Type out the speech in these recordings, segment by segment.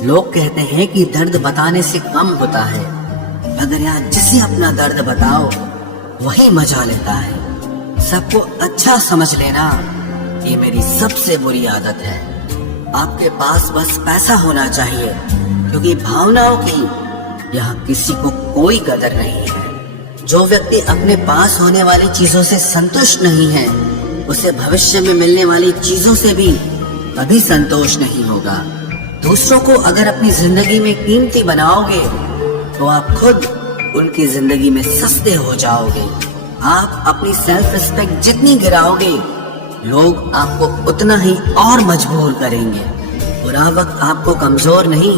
लोग कहते हैं कि दर्द बताने से कम होता है, मगर यहाँ जिसे अपना दर्द बताओ वही मजा लेता है। सबको अच्छा समझ लेना ये मेरी सबसे बुरी आदत है। आपके पास बस पैसा होना चाहिए, क्योंकि भावनाओं की यहाँ किसी को कोई कदर नहीं है। जो व्यक्ति अपने पास होने वाली चीजों से संतुष्ट नहीं है, उसे भविष्य में मिलने वाली चीजों से भी कभी संतोष नहीं होगा। दूसरों को अगर अपनी जिंदगी में कीमती बनाओगे तो आप खुद उनकी जिंदगी में सस्ते हो जाओगे। आप अपनी सेल्फ रिस्पेक्ट जितनी गिराओगे, लोग आपको उतना ही और मजबूर करेंगे। बुरा वक्त आपको कमजोर नहीं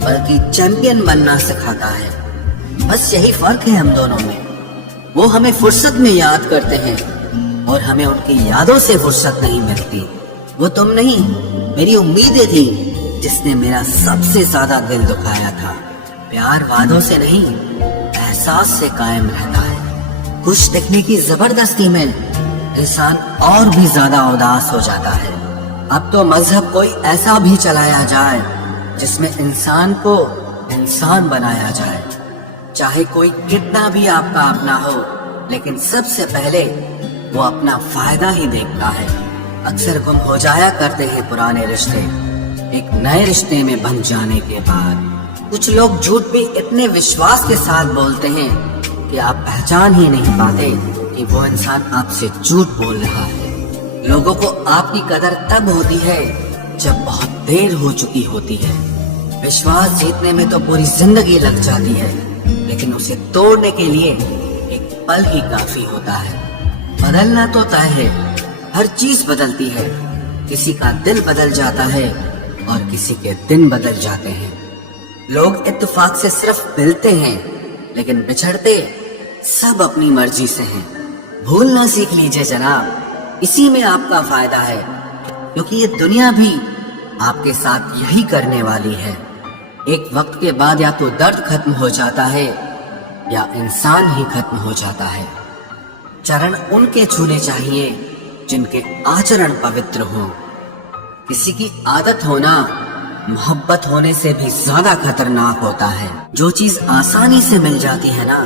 बल्कि चैंपियन बनना सिखाता है। बस यही फर्क है हम दोनों में। वो हमें फुर्सत में याद करते हैं और हमें उनकी यादों से फुर्सत नहीं मिलती। वो तुम नहीं, मेरी उम्मीदें थी जिसने मेरा सबसे ज्यादा दिल दुखाया था। प्यार वादों से नहीं, एहसास से कायम रहता है। खुश दिखने की जबरदस्ती में इंसान और भी ज्यादा उदास हो जाता है। अब तो मजहब कोई ऐसा भी चलाया जाए जिसमें इंसान को इंसान बनाया जाए। चाहे कोई कितना भी आपका अपना हो, लेकिन सबसे पहले वो अपना फायदा ही देखता है। अक्सर गुम हो जाया करते हैं पुराने रिश्ते एक नए रिश्ते में बन जाने के बाद। कुछ लोग झूठ भी इतने विश्वास के साथ बोलते हैं कि आप पहचान ही नहीं पाते कि वो इंसान आपसे झूठ बोल रहा है। लोगों को आपकी कदर तब होती है जब बहुत देर हो चुकी होती है। विश्वास जीतने में तो पूरी जिंदगी लग जाती है, लेकिन उसे तोड़ने के लिए एक पल ही काफी होता है। बदलना तो तय है, हर चीज बदलती है। किसी का दिल बदल जाता है और किसी के दिन बदल जाते हैं। लोग इत्तेफाक से सिर्फ मिलते हैं, लेकिन बिछड़ते सब अपनी मर्जी से हैं। भूलना सीख लीजिए जनाब, इसी में आपका फायदा है, क्योंकि ये दुनिया भी आपके साथ यही करने वाली है। एक वक्त के बाद या तो दर्द खत्म हो जाता है या इंसान ही खत्म हो जाता है। चरण उनके छूने चाहिए जिनके आचरण पवित्र हो। किसी की आदत होना मोहब्बत होने से भी ज्यादा खतरनाक होता है। जो चीज आसानी से मिल जाती है ना,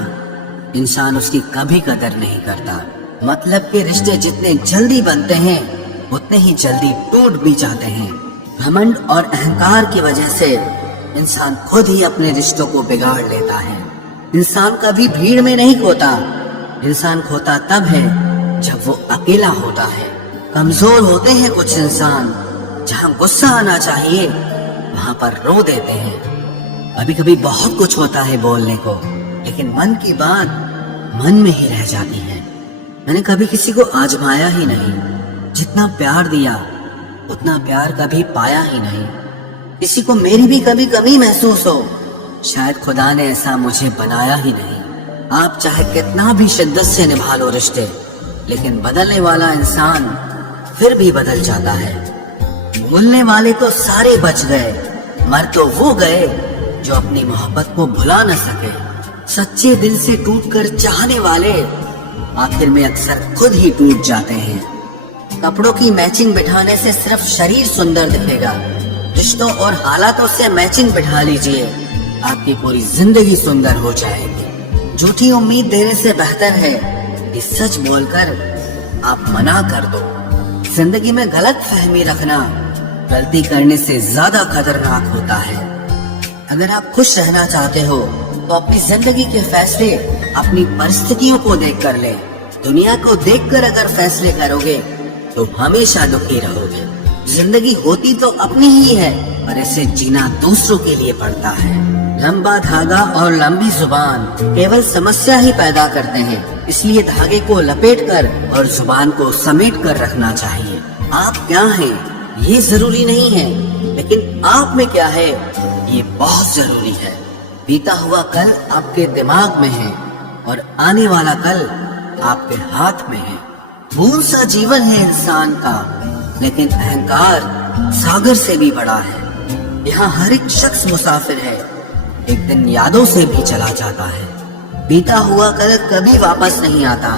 इंसान उसकी कभी कदर नहीं करता। मतलब के रिश्ते जितने जल्दी बनते हैं उतने ही जल्दी टूट भी जाते हैं। घमंड और अहंकार की वजह से इंसान खुद ही अपने रिश्तों को बिगाड़ लेता है। इंसान कभी भीड़ में नहीं खोता, इंसान खोता तब है जब वो अकेला होता है। कमजोर होते हैं कुछ इंसान, जहाँ गुस्सा आना चाहिए वहाँ पर रो देते हैं। कभी कभी बहुत कुछ होता है बोलने को, लेकिन मन की बात मन में ही रह जाती है। मैंने कभी किसी को आजमाया ही नहीं। जितना प्यार दिया उतना प्यार कभी पाया ही नहीं। किसी को मेरी भी कभी कमी महसूस हो, शायद खुदा ने ऐसा मुझे बनाया ही नहीं। आप चाहे कितना भी शिद्दत से निभा लो रिश्ते, लेकिन बदलने वाला इंसान फिर भी बदल जाता है। भूलने वाले तो सारे बच गए, मर तो वो गए जो अपनी मोहब्बत को भुला न सके। सच्चे दिल से टूटकर चाहने वाले आखिर में अक्सर खुद ही टूट जाते हैं। कपड़ों की मैचिंग बिठाने से सिर्फ शरीर सुंदर दिखेगा, रिश्तों और हालातों से मैचिंग बिठा लीजिए, आपकी पूरी जिंदगी सुंदर हो जाएगी। झूठी उम्मीद देने से बेहतर है कि सच बोलकर आप मना कर दो। जिंदगी में गलत फहमी रखना गलती करने से ज्यादा खतरनाक होता है। अगर आप खुश रहना चाहते हो तो अपनी जिंदगी के फैसले अपनी परिस्थितियों को देख कर ले। दुनिया को देखकर अगर फैसले करोगे तो हमेशा दुखी रहोगे। जिंदगी होती तो अपनी ही है, पर इसे जीना दूसरों के लिए पड़ता है। लंबा धागा और लंबी जुबान केवल समस्या ही पैदा करते हैं, इसलिए धागे को लपेटकर और जुबान को समेट कर रखना चाहिए। आप क्या हैं ये जरूरी नहीं है, लेकिन आप में क्या है ये बहुत जरूरी है। बीता हुआ कल आपके दिमाग में है और आने वाला कल आपके हाथ में है। भूल सा जीवन है इंसान का, लेकिन अहंकार सागर से भी बड़ा है। यहाँ हर एक शख्स मुसाफिर है, एक दिन यादों से भी चला जाता है। बीता हुआ कल कभी वापस नहीं आता,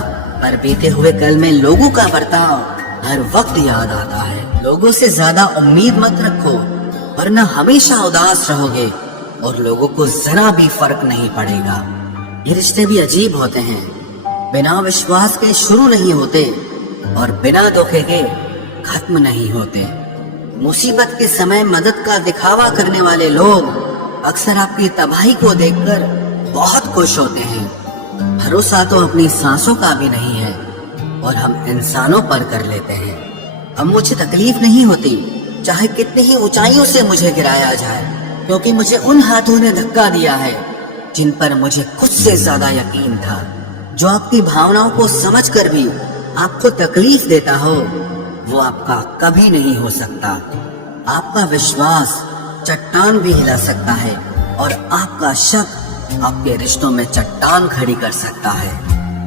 पर बीते हुए कल में लोगों का बर्ताव हर वक्त याद आता है। लोगों से ज्यादा उम्मीद मत रखो, वरना हमेशा उदास रहोगे और लोगों को जरा भी फर्क नहीं पड़ेगा। ये रिश्ते भी अजीब होते हैं, बिना विश्वास के शुरू नहीं होते और बिना धोखे के खत्म नहीं होते। मुसीबत के समय मदद का दिखावा करने वाले लोग अक्सर आपकी तबाही को देखकर बहुत खुश होते हैं। भरोसा तो अपनी सांसों का भी नहीं है और हम इंसानों पर कर लेते हैं। अब मुझे तकलीफ नहीं होती चाहे कितनी ही ऊंचाइयों से मुझे गिराया जाए, क्योंकि मुझे उन हाथों ने धक्का दिया है जिन पर मुझे खुद से ज्यादा यकीन था। जो आपकी भावनाओं को समझकर भी आपको तकलीफ देता हो वो आपका कभी नहीं हो सकता। आपका विश्वास चट्टान भी हिला सकता है और आपका शक आपके रिश्तों में चट्टान खड़ी कर सकता है।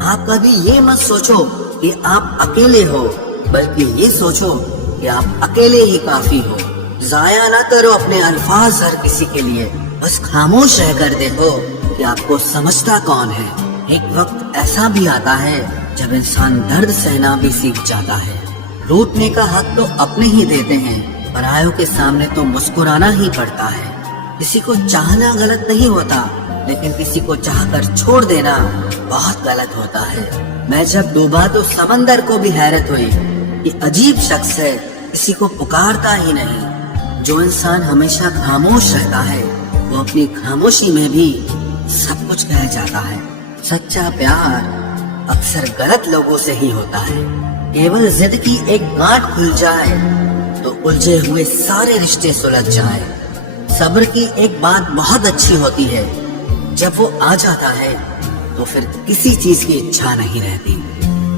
आप कभी ये मत सोचो कि आप अकेले हो, बल्कि ये सोचो कि आप अकेले ही काफी हो। जाया ना करो अपने अल्फाज हर किसी के लिए, बस खामोश रहकर देखो कि आपको समझता कौन है। एक वक्त ऐसा भी आता है जब इंसान दर्द सहना भी सीख जाता है। रूठने का हक तो अपने ही देते हैं, परायों के सामने तो मुस्कुराना ही पड़ता है। किसी को चाहना गलत नहीं होता, लेकिन किसी को चाहकर छोड़ देना बहुत गलत होता है। मैं जब डूबा तो समंदर को भी हैरत हुई कि अजीब शख्स है, किसी को पुकारता ही नहीं। जो इंसान हमेशा खामोश रहता है वो अपनी खामोशी में भी सब कुछ कह जाता है। सच्चा प्यार अक्सर गलत लोगों से ही होता है। केवल जिद की एक गांठ खुल जाए तो उलझे हुए सारे रिश्ते सुलझ जाए। सब्र की एक बात बहुत अच्छी होती है, जब वो आ जाता है तो फिर किसी चीज की इच्छा नहीं रहती।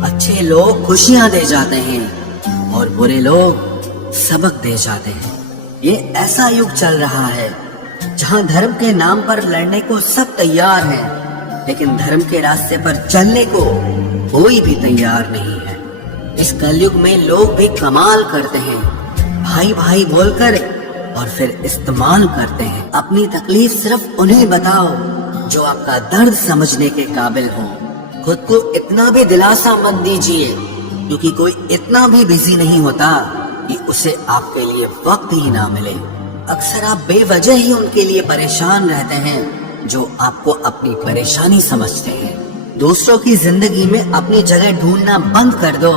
अच्छे लोग खुशियां दे जाते हैं और बुरे लोग सबक दे जाते हैं। ये ऐसा युग चल रहा है जहां धर्म के नाम पर लड़ने को सब तैयार हैं, लेकिन धर्म के रास्ते पर चलने को कोई भी तैयार नहीं है। इस कलयुग में लोग भी कमाल करते हैं, भाई भाई बोलकर और फिर इस्तेमाल करते हैं। अपनी तकलीफ सिर्फ उन्हें बताओ जो आपका दर्द समझने के काबिल हो। खुद को इतना भी दिलासा मत दीजिए, क्योंकि कोई इतना भी बिजी नहीं होता कि उसे आपके लिए वक्त ही ना मिले। अक्सर आप बेवजह ही उनके लिए परेशान रहते हैं जो आपको अपनी परेशानी समझते हैं। दूसरों की जिंदगी में अपनी जगह ढूंढना बंद कर दो।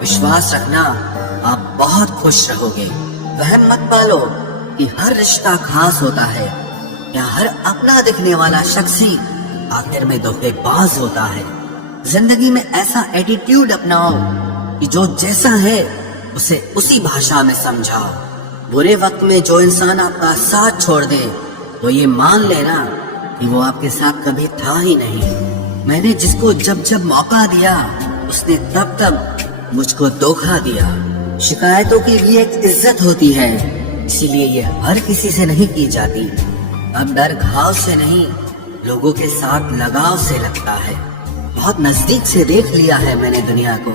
विश्वास रखना, आप बहुत खुश रहोगे। वहम मत पालो कि हर रिश्ता खास होता है या हर अपना दिखने वाला शख्स ही आखिर में धोखेबाज होता है। जिंदगी में ऐसा एटीट्यूड अपनाओ कि जो जैसा है उसे उसी भाषा में समझाओ। बुरे वक्त में जो इंसान आपका साथ छोड़ दे तो ये मान लेना कि वो आपके साथ कभी था ही नहीं। मैंने जिसको जब जब मौका दिया उसने तब तब मुझको धोखा दिया। शिकायतों की भी एक इज्जत होती है, इसीलिए ये हर किसी से नहीं की जाती। अब डर घाव से नहीं, लोगों के साथ लगाव से लगता है। बहुत नजदीक से देख लिया है मैंने दुनिया को,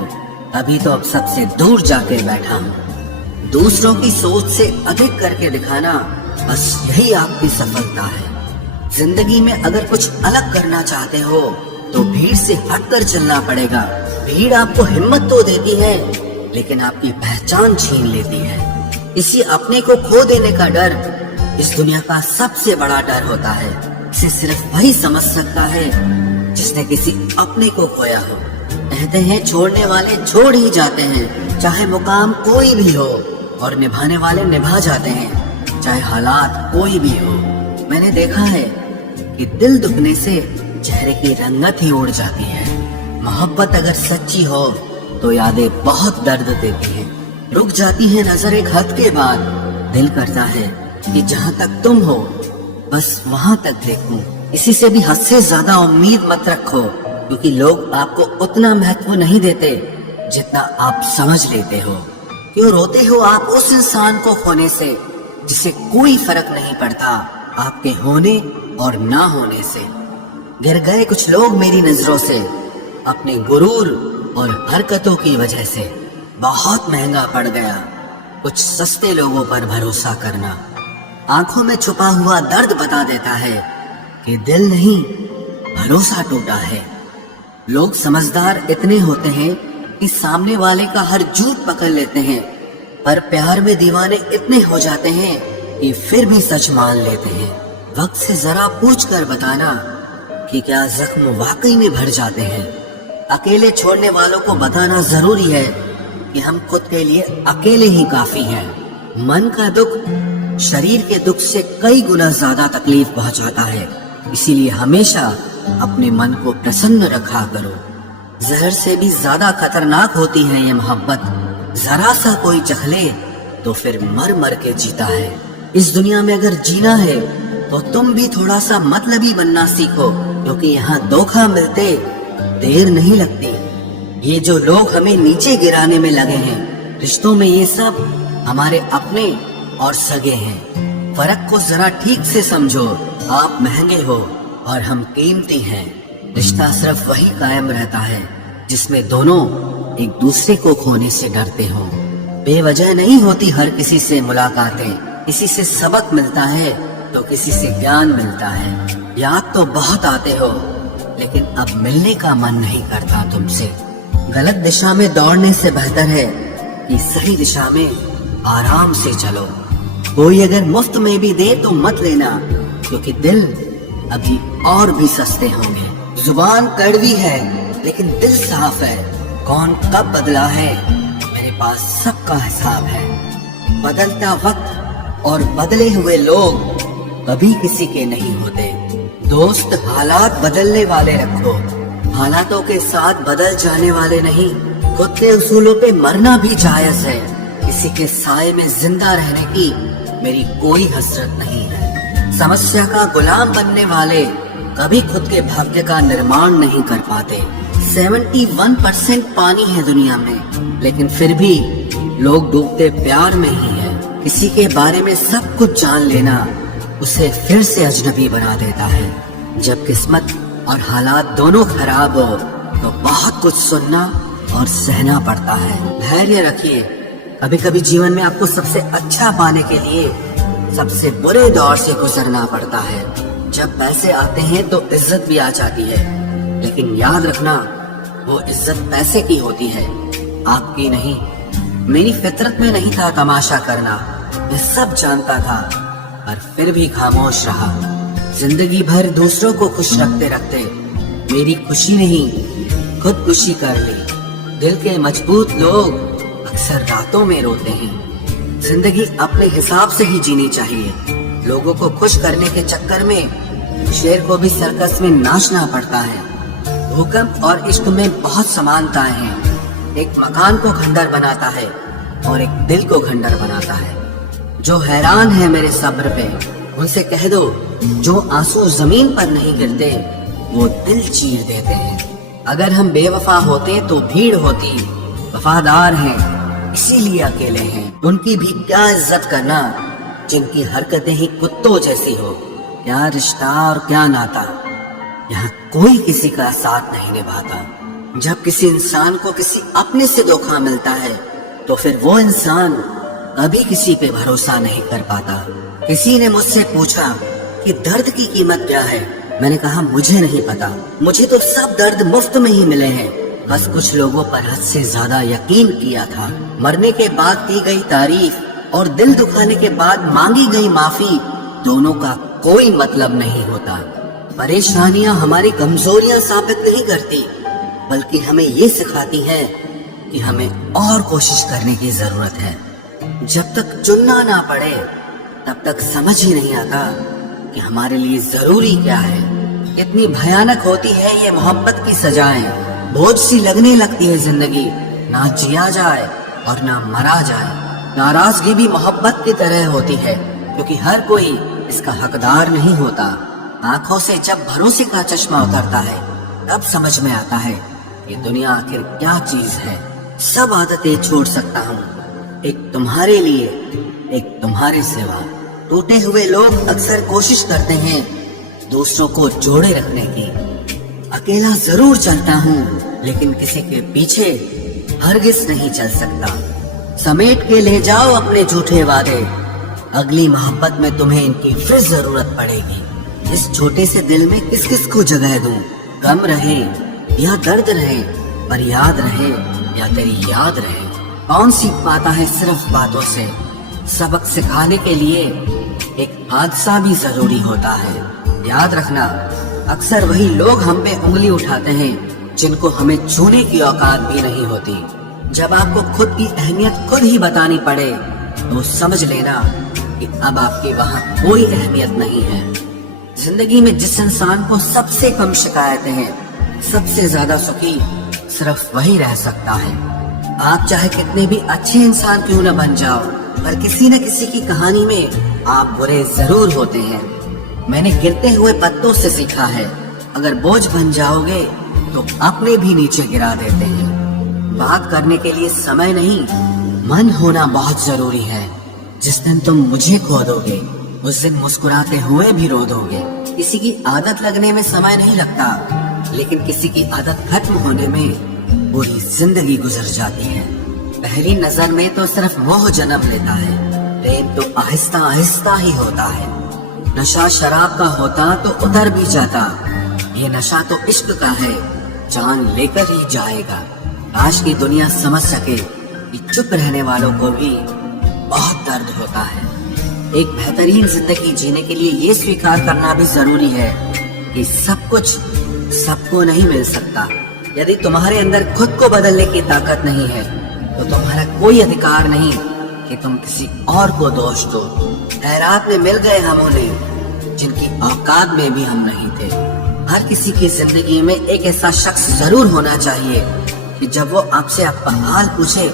अभी तो अब सबसे दूर जाके बैठा हूँ। दूसरों की सोच से अधिक करके दिखाना, बस यही आपकी सफलता है। जिंदगी में अगर कुछ अलग करना चाहते हो तो भीड़ से हटकर चलना पड़ेगा। भीड़ आपको हिम्मत तो देती है, लेकिन आपकी पहचान छीन लेती है। इसी अपने को खो देने का डर इस दुनिया का सबसे बड़ा डर होता है। इसे सिर्फ वही समझ सकता है जिसने किसी अपने को खोया हो। कहते हैं छोड़ने वाले छोड़ ही जाते हैं, चाहे मुकाम कोई भी हो, और निभाने वाले निभा जाते हैं, चाहे हालात कोई भी हो। मैंने देखा है कि दिल दुखने से चेहरे की रंगत ही उड़ जाती है। मोहब्बत अगर सच्ची हो तो यादें बहुत दर्द देती हैं। रुक जाती है नजर एक हद के बाद। दिल करता है कि जहाँ तक तुम हो बस वहाँ तक देखूं। किसी से भी हद से ज्यादा उम्मीद मत रखो, क्योंकि लोग आपको उतना महत्व नहीं देते जितना आप समझ लेते हो। क्यों रोते हो आप उस इंसान को खोने से जिसे कोई फर्क नहीं पड़ता आपके होने और ना होने से। गिर गए कुछ लोग मेरी नजरों से अपने गुरूर और हरकतों की वजह से। बहुत महंगा पड़ गया कुछ सस्ते लोगों पर भरोसा करना। आंखों में छुपा हुआ दर्द बता देता है कि दिल नहीं, भरोसा टूटा है। लोग समझदार इतने होते हैं कि सामने वाले का हर झूठ पकड़ लेते हैं, पर प्यार में दीवाने इतने हो जाते हैं कि फिर भी सच मान लेते हैं। वक्त से जरा पूछ कर बताना कि क्या जख्म वाकई में भर जाते हैं। अकेले छोड़ने वालों को बताना जरूरी है कि हम खुद के लिए अकेले ही काफी हैं। मन का दुख शरीर के दुख से कई गुना ज्यादा तकलीफ पहुंचाता है, इसीलिए हमेशा अपने मन को प्रसन्न रखा करो। जहर से भी ज्यादा खतरनाक होती है ये मोहब्बत। जरा सा कोई चख ले तो फिर मर मर के जीता है। इस दुनिया में अगर जीना है तो तुम भी थोड़ा सा मतलबी बनना सीखो, क्योंकि यहाँ धोखा मिलते देर नहीं लगती। ये जो लोग हमें नीचे गिराने में लगे हैं, रिश्तों में ये सब हमारे अपने और सगे हैं। फर्क को जरा ठीक से समझो। आप महंगे हो और हम कीमती हैं। रिश्ता सिर्फ वही कायम रहता है जिसमें दोनों एक दूसरे को खोने से डरते हो। बेवजह नहीं होती हर किसी से मुलाकातें। किसी से सबक मिलता है तो किसी से ज्ञान मिलता है। याद तो बहुत आते हो, लेकिन अब मिलने का मन नहीं करता तुमसे। गलत दिशा में दौड़ने से बेहतर है कि सही दिशा में आराम से चलो। कोई अगर मुफ्त में भी दे तो मत लेना, क्योंकि दिल अभी और भी सस्ते होंगे। जुबान कड़वी है लेकिन दिल साफ है। कौन कब बदला है मेरे पास सबका हिसाब है। बदलता वक्त और बदले हुए लोग कभी किसी के नहीं होते। दोस्त हालात बदलने वाले रखो, हालातों के साथ बदल जाने वाले नहीं। खुद के उसूलों पे मरना भी जायज है। किसी के साए में जिंदा रहने की मेरी कोई हसरत नहीं है। समस्या का गुलाम बनने वाले कभी खुद के भाग्य का निर्माण नहीं कर पाते। 71% पानी है दुनिया में, लेकिन फिर भी लोग डूबते प्यार में ही है। किसी के बारे में सब कुछ जान लेना उसे फिर से अजनबी बना देता है। जब किस्मत और हालात दोनों खराब हो तो बहुत कुछ सुनना और सहना पड़ता है। धैर्य रखिए। कभी कभी जीवन में आपको सबसे अच्छा पाने के लिए सबसे बुरे दौर से गुजरना पड़ता है। जब पैसे आते हैं तो इज्जत भी आ जाती है, लेकिन याद रखना वो इज्जत पैसे की होती है, आपकी नहीं। मेरी फितरत में नहीं था तमाशा करना, मैं सब जानता था, पर फिर भी खामोश रहा। जिंदगी भर दूसरों को खुश रखते रखते मेरी खुशी नहीं खुदकुशी कर ली। दिल के मजबूत लोग अक्सर रातों में रोते हैं। जिंदगी अपने हिसाब से ही जीनी चाहिए। लोगों को खुश करने के चक्कर में शेर को भी सर्कस में नाचना पड़ता है। भूकंप और इश्क में बहुत समानताएं हैं। एक मकान को खंडर बनाता है और एक दिल को खंडर बनाता है। जो हैरान है मेरे सब्र पे, उनसे कह दो जो आंसू जमीन पर नहीं गिरते वो दिल चीर देते हैं। अगर हम बेवफा होते तो भीड़ होती, वफादार हैं इसीलिए अकेले हैं। उनकी भी क्या इज्जत करना जिनकी हरकतें ही कुत्तों जैसी हो। क्या रिश्ता और क्या नाता, यहाँ कोई किसी का साथ नहीं निभाता। जब किसी इंसान को किसी अपने से धोखा मिलता है तो फिर वो इंसान कभी किसी पे भरोसा नहीं कर पाता। किसी ने मुझसे पूछा कि दर्द की कीमत क्या है। मैंने कहा मुझे नहीं पता, मुझे तो सब दर्द मुफ्त में ही मिले हैं। बस कुछ लोगों पर हद से ज्यादा यकीन किया था। मरने के बाद की गई तारीफ और दिल दुखाने के बाद मांगी गई माफी, दोनों का कोई मतलब नहीं होता। परेशानियां हमारी कमजोरियां साबित नहीं करती, बल्कि हमें ये सिखाती है कि हमें और कोशिश करने की जरूरत है। जब तक चुनना ना पड़े तब तक समझ ही नहीं आता कि हमारे लिए जरूरी क्या है। इतनी भयानक होती है ये मोहब्बत की सजाएं। बोझ सी लगने लगती है जिंदगी, ना जिया जाए और ना मरा जाए। नाराजगी भी मोहब्बत की तरह होती है, क्योंकि हर कोई इसका हकदार नहीं होता। आंखों से जब भरोसे का चश्मा उतरता है तब समझ में आता है ये दुनिया आखिर क्या चीज है। सब आदतें छोड़ सकता हूँ एक तुम्हारे लिए, एक तुम्हारे सिवा। टूटे हुए लोग अक्सर कोशिश करते हैं दूसरों को जोड़े रखने की। अकेला जरूर चलता हूँ, लेकिन किसी के पीछे हरगिज नहीं चल सकता। समेट के ले जाओ अपने झूठे वादे, अगली मोहब्बत में तुम्हें इनकी फिर जरूरत पड़ेगी। इस छोटे से दिल में किस किस को जगह दूं? गम रहे या दर्द रहे, पर याद रहे या तेरी याद रहे। कौन सीख पाता है सिर्फ बातों से? सबक सिखाने के लिए एक हादसा भी जरूरी होता है। याद रखना, अक्सर वही लोग हम पे उंगली उठाते हैं जिनको हमें छूने की औकात भी नहीं होती। जब आपको खुद की अहमियत खुद ही बतानी पड़े तो समझ लेना कि अब आपके वहाँ कोई अहमियत नहीं है। जिंदगी में जिस इंसान को सबसे कम शिकायतें हैं, सबसे ज्यादा सुखी सिर्फ वही रह सकता है। आप चाहे कितने भी अच्छे इंसान क्यों न बन जाओ, पर किसी न किसी की कहानी में आप बुरे जरूर होते हैं। मैंने गिरते हुए पत्तों से सीखा है, अगर बोझ बन जाओगे तो अपने भी नीचे गिरा देते हैं। बात करने के लिए समय नहीं, मन होना बहुत जरूरी है। जिस दिन तुम मुझे खो दोगे उस दिन मुस्कुराते हुए भी रो दोगे। किसी की आदत लगने में समय नहीं लगता, लेकिन किसी की आदत खत्म होने में पूरी जिंदगी गुजर जाती है। पहली नजर में तो सिर्फ वो जन्म लेता है, प्रेम तो आहिस्ता आहिस्ता ही होता है। नशा शराब का होता तो उतर भी जाता, ये नशा तो इश्क का है, जान लेकर ही जाएगा। आज की दुनिया समझ सके कि चुप रहने वालों को भी बहुत दर्द होता है। एक बेहतरीन जिंदगी जीने के लिए ये स्वीकार करना भी जरूरी है कि सब कुछ सबको नहीं मिल सकता। यदि तुम्हारे अंदर खुद को बदलने की ताकत नहीं है तो तुम्हारा कोई अधिकार नहीं कि तुम किसी और को दोष दो। खैरात में मिल गए हम उन्हें जिनकी औकात में भी हम नहीं थे। हर किसी की जिंदगी में एक ऐसा शख्स जरूर होना चाहिए कि जब वो आपसे आपका हाल पूछे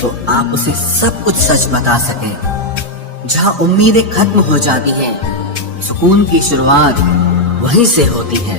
तो आप उसे सब कुछ सच बता सके। जहाँ उम्मीदें खत्म हो जाती हैं, सुकून की शुरुआत वहीं से होती है।